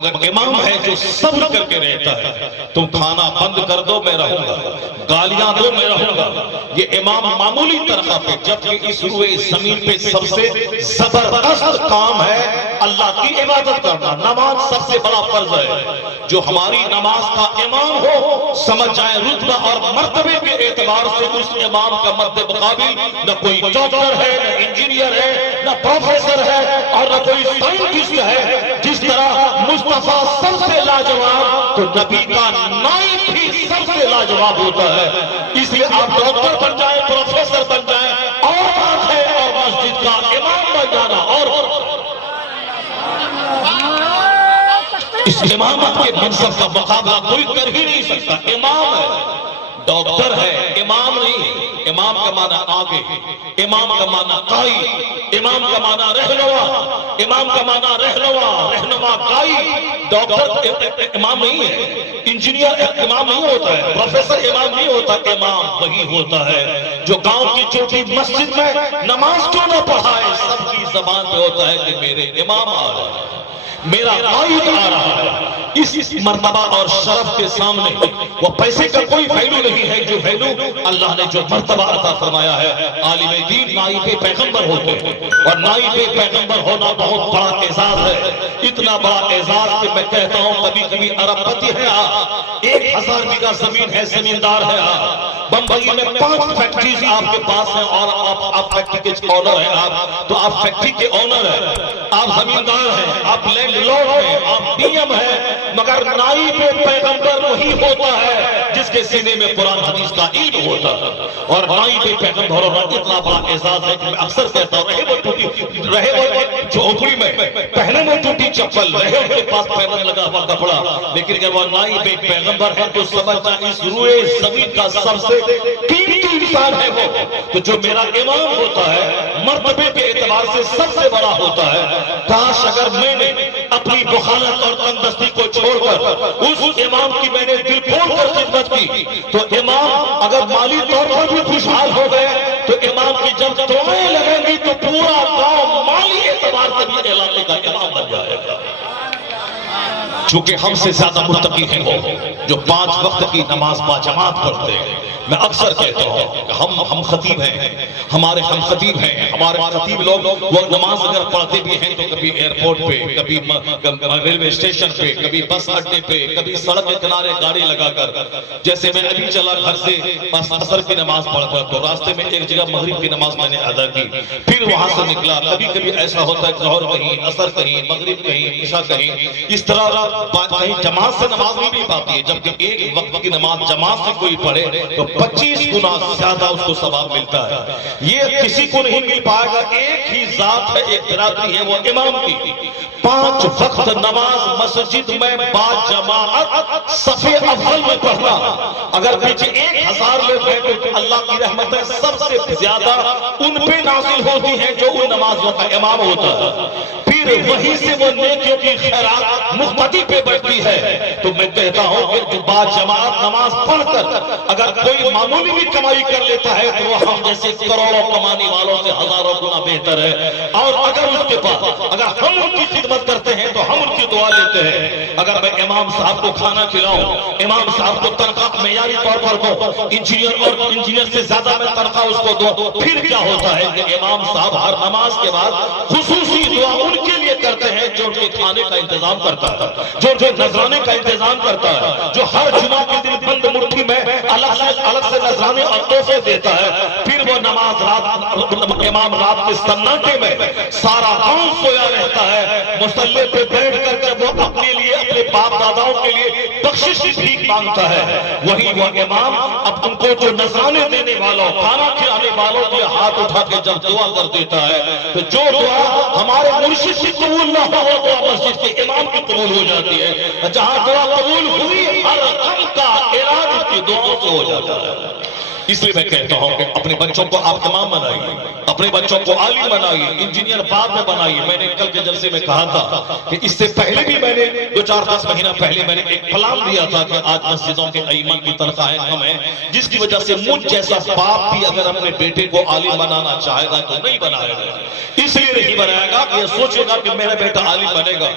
اگر امام ہے جو صبر کر کے رہتا ہے، تم کھانا بند کر دو میں رہوں گا، گالیاں دو میں رہوں گا، یہ امام معمولی طرح پہ، جبکہ اس روئے زمین پہ سب سے زبردست کام ہے اللہ کی عبادت کرنا۔ نماز سب سے بڑا فرض ہے۔ جو ہماری نماز کا امام ہو، سمجھ جائے رتبہ اور مرتبے کے اعتبار سے اس امام کا مد مقابل نہ کوئی ڈاکٹر ہے، نہ انجینئر ہے، نہ پروفیسر ہے، اور نہ کوئی سائنٹسٹ ہے۔ جس طرح مصطفیٰ سب سے لاجواب، تو نبی کا نائب بھی سب سے لاجواب ہوتا ہے۔ اس لیے آپ ڈاکٹر بن جائیں، پروفیسر بن جائیں، اور بات ہے، اور مسجد کا امام بن جانا، اور اس امامت کے منصب کا مقابلہ کوئی کر ہی نہیں سکتا۔ امام ہے، ڈاکٹر ہے، امام نہیں۔ امام کا معنی آگے، امام کا معنی قائد، امام کا معنی رہنما، امام کا معنی رہنما قائد۔ ڈاکٹر امام نہیں ہے، انجینئر امام نہیں ہوتا ہے، پروفیسر امام نہیں ہوتا۔ امام وہی ہوتا ہے جو گاؤں کی چھوٹی مسجد میں نماز کیوں نہ پڑھائے، سب کی زبان پہ ہوتا ہے کہ میرے امام آ رہے ہیں، میرا قائد آ رہا ہے۔ اس مرتبہ اور شرف کے سامنے وہ پیسے کا کوئی ویلو نہیں ہے، جو ویلو اللہ نے جو مرتبہ عطا فرمایا ہے۔ عالم دین نائب پیغمبر ہوتے ہیں، اور نائب پیغمبر ہونا بہت بڑا اعزاز ہے۔ اتنا بڑا اعزاز کہ میں کہتا ہوں کبھی کبھی ارب پتی ہے آپ، 1000 بیگھہ زمین ہے، زمیندار ہے آپ، بمبئی میں 5 فیکٹریز آپ کے پاس ہیں، اور آپ فیکٹری کے آنر ہیں، آپ تو آپ فیکٹری کے آنر ہیں، آپ زمیندار ہیں، آپ لینڈ لارڈ ہیں، آپ ڈی ایم ہیں، مگر نائب پیغمبر وہی ہوتا ہے جس کے سینے میں قرآن حدیث کا علم ہوتا ہے۔ اور نائب پیغمبر ہونا اتنا بڑا اعزاز ہے کہ میں اکثر کہتا ہوں، رہے وہ جھوپڑی میں پہنے وہ ٹوٹی چپل، رہے ان کے پاس پہننے لگا ہوا کپڑا، لیکن اگر وہ نائب پیغمبر ہے تو سمجھتا اس روئے زمین کا سب سے قیمتی انسان ہے وہ۔ تو جو میرا امام ہوتا ہے، مرتبے کے اعتبار سے سب سے بڑا ہوتا ہے۔ کاش اگر میں نے اپنی بخالت اور تندرستی کو چھوڑ کر اس امام کی میں نے دل کھول کر خدمت کی، تو امام اگر مالی طور پر بھی خوشحال ہو گئے، تو امام کی جب دعائیں لگیں گی تو پورا گاؤں مالی اعتبار سے بھی علاقے کا امام بن جائے گا۔ چونکہ ہم سے زیادہ متقی ہیں وہ جو 5 وقت کی نماز با جماعت پڑھتے ہیں۔ میں اکثر کہتا ہوں کہ ہم خطیب ہیں، ہمارے ہم خطیب ہیں، ہمارے خطیب لوگ وہ نماز اگر پڑھتے بھی ہیں تو کبھی ایئرپورٹ پہ، کبھی ریلوے اسٹیشن پہ، کبھی بس اڈے پہ، کبھی سڑک کے کنارے گاڑی لگا کر، جیسے میں ابھی چلا گھر سے عصر کی نماز پڑھ کر، تو راستے میں ایک جگہ مغرب کی نماز میں نے ادا کی، پھر وہاں سے نکلا۔ کبھی کبھی ایسا ہوتا ہے ظہر کہیں، عصر کہیں، مغرب کہیں، عشاء کہیں، اس طرح کہیں جماعت سے نماز نہیں مل پاتی ہے، جبکہ ایک وقت کی نماز جماعت سے کوئی پڑھے تو 25 گنا زیادہ اس کو ثواب ملتا ہے۔ یہ کسی کو نہیں مل پائے گا، ایک ہی ذات ہے، ایک برادری ہے، وہ امام کی۔ 5 وقت نماز مسجد میں با جماعت صف اول میں پڑھنا، اگر پیچھے 1000 لوگ ہیں تو اللہ کی رحمتیں سب سے زیادہ ان پہ نازل ہوتی ہیں جو ان نمازوں کا امام ہوتا ہے۔ پھر وہی سے وہ نیکیوں کی خیرات مقتدی پہ بڑھتی ہے۔ تو میں کہتا ہوں کہ جو با جماعت نماز پڑھ کر اگر کوئی معمولی بھی کمائی کر لیتا ہے تو وہ ہم جیسے کروڑوں کمانے والوں سے ہزاروں گنا بہتر ہے۔ اور اگر اس کے پاس اگر ہم ان کی خدمت کرتے ہیں تو ہم ان کی دعا لیتے ہیں۔ اگر میں امام صاحب کو کھانا کھلاؤں، امام صاحب کو تنخواہ معیاری طور پر دوں، انجینئر سے زیادہ میں تنخواہ اس کو دوں، پھر کیا ہوتا ہے کہ امام صاحب ہر نماز کے بعد خصوصی دعا ان کے لیے کرتے ہیں جو ان کے کھانے کا انتظام کرتا ہے، جو نذرانے کا انتظام کرتا ہے، جو ہر جمعہ کے دن بند مٹھی میں الگ سے نذرانے اور تحفے دیتا ہے۔ پھر وہ نماز امام رات کے سناٹے میں سارا گاؤں سویا رہتا ہے، مصلی پہ بیٹھ کر جب وہ اپنے لیے اپنے باپ داداؤں کے لیے بخشش کی بھیک مانگتا ہے، وہی وہ امام اب ان کو جو نذرانے دینے والوں، کھانا کھلانے والوں کے ہاتھ اٹھا کے جب دعا کر دیتا ہے، تو جو دعا ہمارے مرشد کی قبول نہ ہو وہ دعا مسجد کے امام کی قبول ہو جاتی ہے۔ جہاں دعا قبول ہوئی ہر غم کا علاج کی دعاؤں سے ہو جاتا ہے۔ اس لیے میں کہتا ہوں کہ اپنے بچوں کو آپ امام بنائیے، اپنے بچوں کو عالم بنائیے، انجینئر بعد میں بنائیے۔ میں نے کل کے جلسے میں کہا تھا کہ اس سے پہلے بھی میں نے 2-4-10 مہینہ پہلے میں نے ایک پلان دیا تھا کہ آج مسجدوں کے ائمہ کی تنخواہیں کم ہیں، جس کی وجہ سے مجھ جیسا باپ بھی اگر اپنے بیٹے کو عالم بنانا چاہے گا تو نہیں بنائے گا۔ اس لیے نہیں بنائے گا کہ یہ سوچے گا کہ میرا بیٹا عالم بنے گا،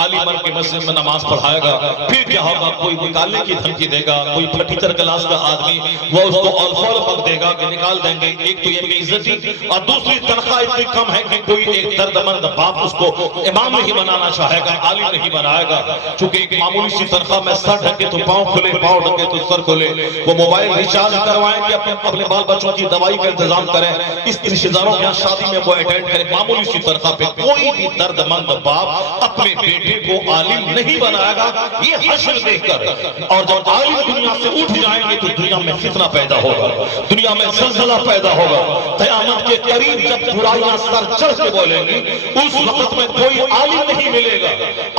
عالم بن کے مسجد میں نماز پڑھائے گا، پھر کیا ہوگا، کوئی نکالنے کی دھمکی دے گا، کوئی پٹیچر کلاس کا آدمی وہ اس کو الفول پک دے گا کہ نکال دیں گے۔ ایک تو یہ بے عزتی، اور دوسری تنخواہ اتنی کم ہے کہ کوئی ایک دردمند باپ اس کو امام نہیں بنانا چاہے گا، عالم نہیں بنائے گا۔ چونکہ ایک معمولی سی تنخواہ میں سر ڈھکے تو پاؤں کھلے، پاؤں ڈھکے تو سر کھلے، وہ موبائل ریچارج کروائیں کہ اپنے بال بچوں کی دوائی کا انتظام کریں، اس رشتہ داروں کے یہاں شادی میں وہ اٹینڈ کریں، معمولی سی تنخواہ پہ کوئی بھی درد مند باپ اپنے بیٹے کو عالم نہیں بنائے گا۔ یہ حشر دیکھ کر، اور جب عالم دنیا سے اٹھ جائیں گے تو دنیا میں فتنہ پیدا ہوگا، دنیا میں زلزلہ پیدا ہوگا۔ قیامت کے قریب جب برائیاں سر چڑھ کے بولیں گی، اس وقت میں کوئی عالم نہیں ملے گا۔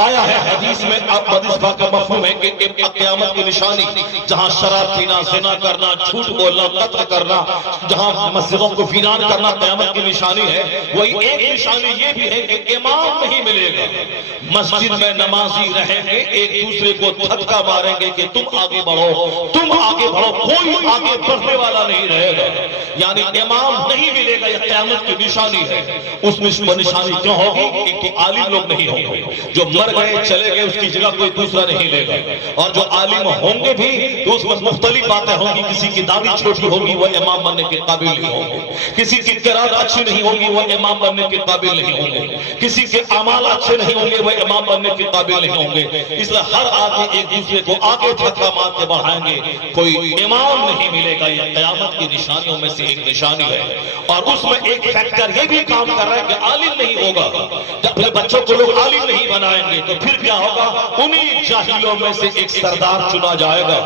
آیا ہے حدیث میں، حدیث پاک کا مفہوم ہے کہ قیامت کی نشانی جہاں شراب پینا، زنا کرنا، جھوٹ بولنا، قتل کرنا، جہاں مسجدوں کو ویران کرنا قیامت کی نشانی ہے، وہی ایک نشانی یہ بھی ہے کہ امام نہیں ملے گا۔ مسجد میں نمازی رہیں گے، ایک دوسرے کو دھکا ماریں گے کہ تم آگے بڑھو، تم آگے بڑھو، کوئی آگے بڑھنے والا نہیں رہے گا۔ یعنی امام نہیں ملے گا، یہ قیامت کی نشانی ہے۔ اس میں نشانی کیوں ہوگی؟ ایک تو عالم لوگ نہیں ہوں گے، جو مر گئے چلے گئے اس کی جگہ کوئی دوسرا نہیں لے گا، اور جو عالم ہوں گے بھی تو اس میں مختلف باتیں ہوں گی۔ کسی کی داڑھی چھوٹی ہوگی وہ امام بننے کے قابل نہیں ہوں گے، کسی کی قرات اچھی نہیں ہوگی وہ امام بننے کے قابل نہیں ہوں گے، کسی کے اعمال اچھے نہیں ہوں گے وہ امام بننے کے قابل نہیں ہوں گے۔ اس لیے ہر آدمی ایک دوسرے کو آگے دھکا مار کے بڑھائیں گے، کوئی امام نہیں ملے گا۔ یہ قیامت کی نشانیوں میں سے ایک نشانی ہے، اور اس میں ایک فیکٹر یہ بھی کام کر رہا ہے کہ عالم نہیں ہوگا۔ جب اپنے بچوں کو لوگ عالم نہیں بنائیں گے تو پھر کیا ہوگا؟ انہی جاہلوں میں سے ایک سردار چنا جائے گا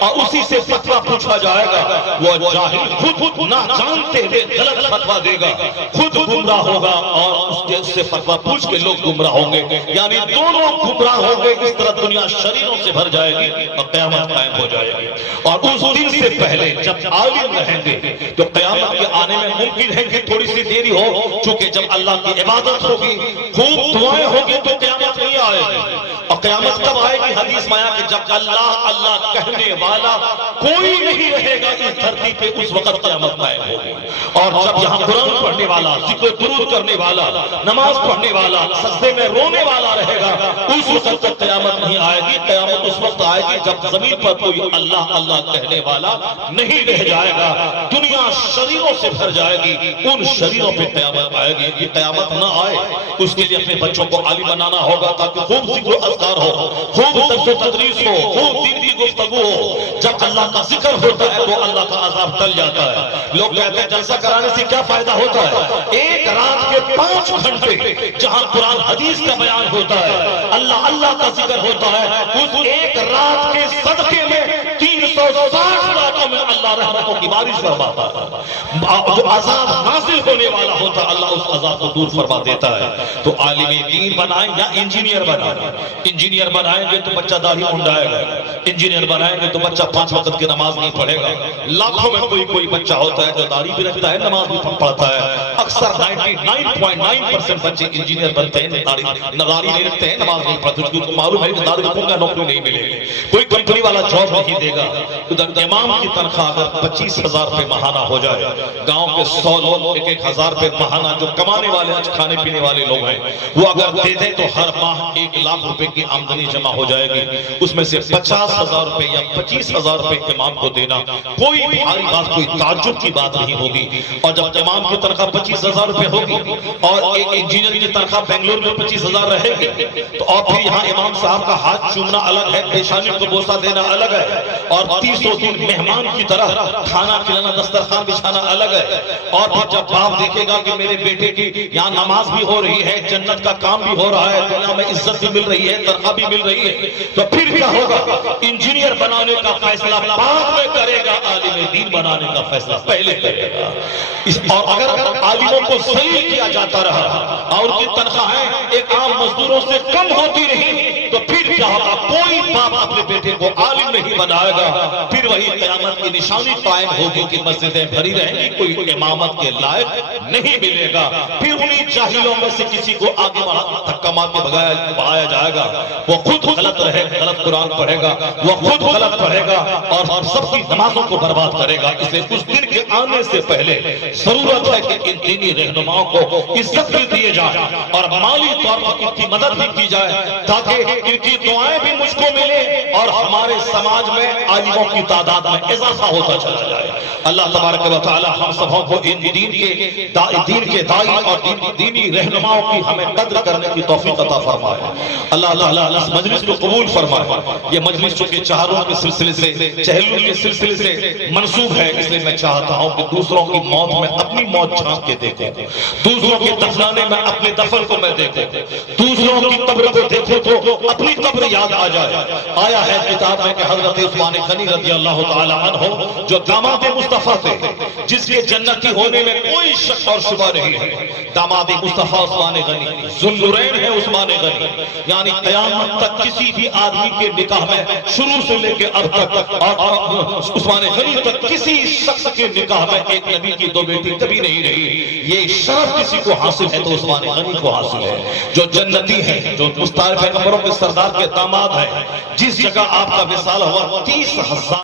اور اسی سے فتویٰ پوچھا جائے گا۔ وہ جاہل خود نہ جانتے ہوئے غلط فتویٰ دے گا، خود گمراہ ہوگا اور اس سے فتویٰ پوچھ کے لوگ گمراہ ہوں گے، یعنی دونوں گمراہ ہوں گے۔ اس طرح دنیا شریروں سے بھر جائے گی اور قیامت قائم ہو جائے گی۔ اور اس دن سے پہلے جب عالم رہیں گے تو قیامت کے آنے میں ممکن ہے کہ تھوڑی سی دیری ہو، چونکہ جب اللہ کی عبادت ہوگی، خوب دعائیں ہوگی تو قیامت نہیں آئے گی۔ اور قیامت کب آئے گی؟ حدیث میں آیا کہ جب اللہ اللہ کہنے والا کوئی نہیں رہے گا اس دھرتی پہ، اس وقت قیامت قائم ہوگی۔ اور جب یہاں قرآن پڑھنے والا، ذکر درود کرنے والا، نماز پڑھنے والا، سجدے میں رونے والا رہے گا، اس وقت تک قیامت نہیں آئے گی۔ قیامت اس وقت آئے گی جب زمین پر کوئی اللہ اللہ کہنے والا نہیں رہ جائے گا، دنیا شریروں سے بھر جائے گی، ان شریروں پہ قیامت آئے گی۔ کہ قیامت نہ آئے اس کے لیے اپنے بچوں کو عالم بنانا ہوگا، تاکہ خوب ذکر و اذکار ہو، خوب درس و تدریس ہو، خوب دین کی گفتگو ہو۔ جب اللہ کا ذکر ہوتا ہے تو اللہ کا عذاب ٹل جاتا ہے۔ لوگ کہتے ہیں جلسہ کرانے سے کیا فائدہ ہوتا ہے؟ ایک رات کے 5 گھنٹے جہاں قرآن حدیث کا بیان ہوتا ہے، اللہ اللہ کا ذکر ہوتا ہے، اس ایک رات کے صدقے میں 360 راتوں میں اللہ رحمتوں کی بارش فرماتا ہے۔ جو عذاب نازل ہونے والا ہوتا ہے اللہ اس عذاب کو دور فرما دیتا ہے۔ تو عالم دین بنائیں یا انجینئر بنائیں؟ انجینئر بنائیں گے تو بچہ داڑھی منڈائے گا، انجینئر بنائیں گے تو بچہ 5 وقت کی نماز نہیں پڑھے گا۔ لاکھوں میں کوئی بچہ ہوتا ہے جو داڑھی بھی رکھتا ہے، نماز بھی پڑھتا ہے۔ اکثر 99.9% بچے انجینئر بنتے ہیں، داڑھی نہیں رکھتے ہیں، نماز نہیں پڑھتے، کیونکہ معلوم ہے کہ داڑھی رکھوں گا نوکری نہیں ملے گی، کوئی کمپنی والا جاب نہیں دے گا۔ امام کی تنخواہ اگر 25,000 روپے ماہانہ ہو جائے، گاؤں کے 100 لوگ 1,000 روپے ماہانہ جو کمانے والے کھانے پینے والے لوگ ہیں وہ اگر دے دیں تو ہر ماہ 1 لاکھ روپے کی آمدنی جمع ہو جائے گی۔ اس میں سے 50,000 روپے یا 25,000 روپے امام کو دینا کوئی بھاری بات، کوئی تعجب کی بات نہیں ہوگی۔ اور جب امام کی تنخواہ 25,000 روپے ہوگی اور ایک انجینئر کی تنخواہ بنگلور میں 25,000 رہے گی تو اور پھر یہاں امام صاحب کا ہاتھ چومنا الگ ہے، پیشانی کو بوسہ دینا الگ ہے، اور 30 دن مہمان کی طرح کھانا کھلانا، دسترخوان بچھانا الگ ہے۔ اور پھر جب باپ دیکھے گا کہ میرے بیٹے کی یہاں نماز بھی ہو رہی ہے، جنت کا کام بھی ہو رہا ہے، دنیا میں عزت بھی مل رہی ہے، تنخواہ بھی مل رہی ہے، تو پھر کیا ہوگا؟ انجینئر بنانے کا فیصلہ بعد میں کرے گا، عالم دین بنانے کا فیصلہ پہلے کرے گا۔ اور اگر عالموں کو ذلیل کیا جاتا رہا اور ان کی تنخواہیں ایک عام مزدوروں سے کم ہوتی رہی تو پھر کیا ہوگا؟ کوئی باپ اپنے بیٹے کو کو عالم نہیں بنائے گا پھر وہی قیامت کی نشانی قائم ہوگی کہ مسجدیں بھری رہیں گی، کوئی امامت کے لائق نہیں ملے گا۔ پھر انہی جاہلوں میں سے کسی کو آگے دھکا مار کے بھگایا جائے گا، وہ خود غلط رہے، غلط قرآن پڑھے گا، وہ خود غلط پڑھے گا اور سب کی نمازوں کو برباد کرے گا۔ اسے اس دن کے آنے سے پہلے ضرورت ہے کہ ان دینی رہنماؤں کو عزت بھی دیے جائے اور مالی طور پر ان کی مدد بھی کی جائے تاکہ ان کی دعائیں بھی مجھ کو ملے اور ہمارے سماج میں عالموں کی تعداد میں اضافہ ہوتا چلا جائے۔ اللہ تبارک و تعالی ہم سبوں کو ان دین کے دائی اور دینی رہنماؤں کی ہمیں قدر کرنے کی توفیق عطا فرمائے۔ اللہ تعالی اس مجلس کو قبول فرمائے۔ یہ مجلس چونکہ چہاروں کے سلسلے سے، چہلوں کے سلسلے سے منسوب ہے، اس لیے میں چاہتا ہوں کہ دوسروں کی موت میں اپنی موت جھانک کے دیکھوں، دوسروں کے دفنانے میں اپنے دفن کو میں دیکھوں، دوسروں کی قبر کو دیکھوں تو اپنی قبر یاد آ جائے۔ آیا ہے کتاب میں کہ حضرت عثمان غنی رضی اللہ تعالی عنہ جو داماد مصطفیٰ تھے، جس کے جنتی ہونے میں کوئی شک اور شبہ نہیں ہے، داماد مصطفیٰ عثمان غنی ذوالنورین ہے۔ عثمان غنی یعنی قیامت تک کسی بھی آدمی کے نکاح میں شروع سے لے کے اب تک اور عثمان غنی تک کسی شخص کے نکاح میں ایک نبی کی دو بیٹی کبھی نہیں رہی۔ یہ شرف کسی کو حاصل ہے تو عثمان غنی کو حاصل ہے، جو جنتی ہے، جو مستعار پیغمبروں کے سردار کے داماد ہے۔ جس جگہ آپ کا وصال ہوا 30,000